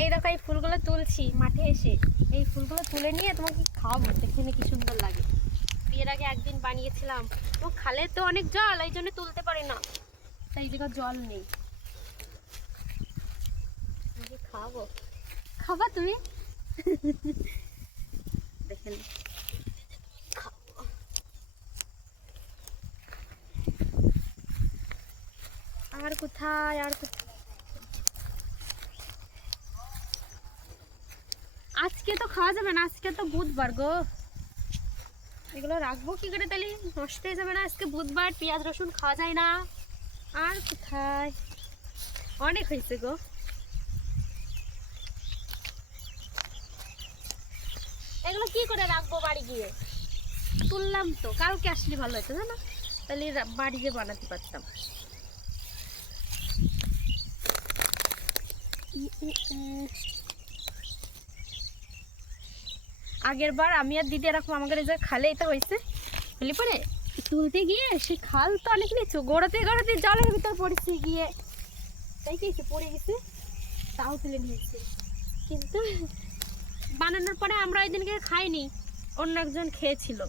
এই দেখো এই ফুলগুলো তুলছি মাঠে এসে, এই ফুলগুলো তুলে নিয়ে তোমাকে খাওয়াবো, দেখে কি সুন্দর লাগে। বিয়ের আগে একদিন বানিয়েছিলাম, তো খালে তো অনেক জল, এই জন্য তুলতে পারি না, তাই দিকে জল নেই। খাওয়াবো, খাবা তুমি? দেখেন আর কোথায়, আর কোথায়? আজকে তো খাওয়া যাবে না, আজকে তো বুধবার গো। এগুলো রাখবো কি করে, তাহলে নষ্ট হয়ে যাবে না? আজকে বুধবার, পেঁয়াজ রসুন খাওয়া যায় না। আর কোথায়? অনেক হয়েছে গো। এগুলো কি করে রাখবো বাড়ি গিয়ে? তুললাম তো, কালকে আসলে ভালো হতো জানো, তাহলে বাড়ি গিয়ে বানাতে পারতাম। আগের বার আমি আর দিদি এরকম আমাদের এই যে খালে এটা হয়েছে, হলে পরে তুলতে গিয়ে সে খাল তো অনেক নিচু, গোড়াতে গোড়াতে জলের ভিতর পড়েছে গিয়ে, তাই কি পড়ে গেছে, তাও তুলে নিয়েছে। কিন্তু বানানোর পরে আমরা ওই দিনকে খাইনি, অন্য একজন খেয়েছিল।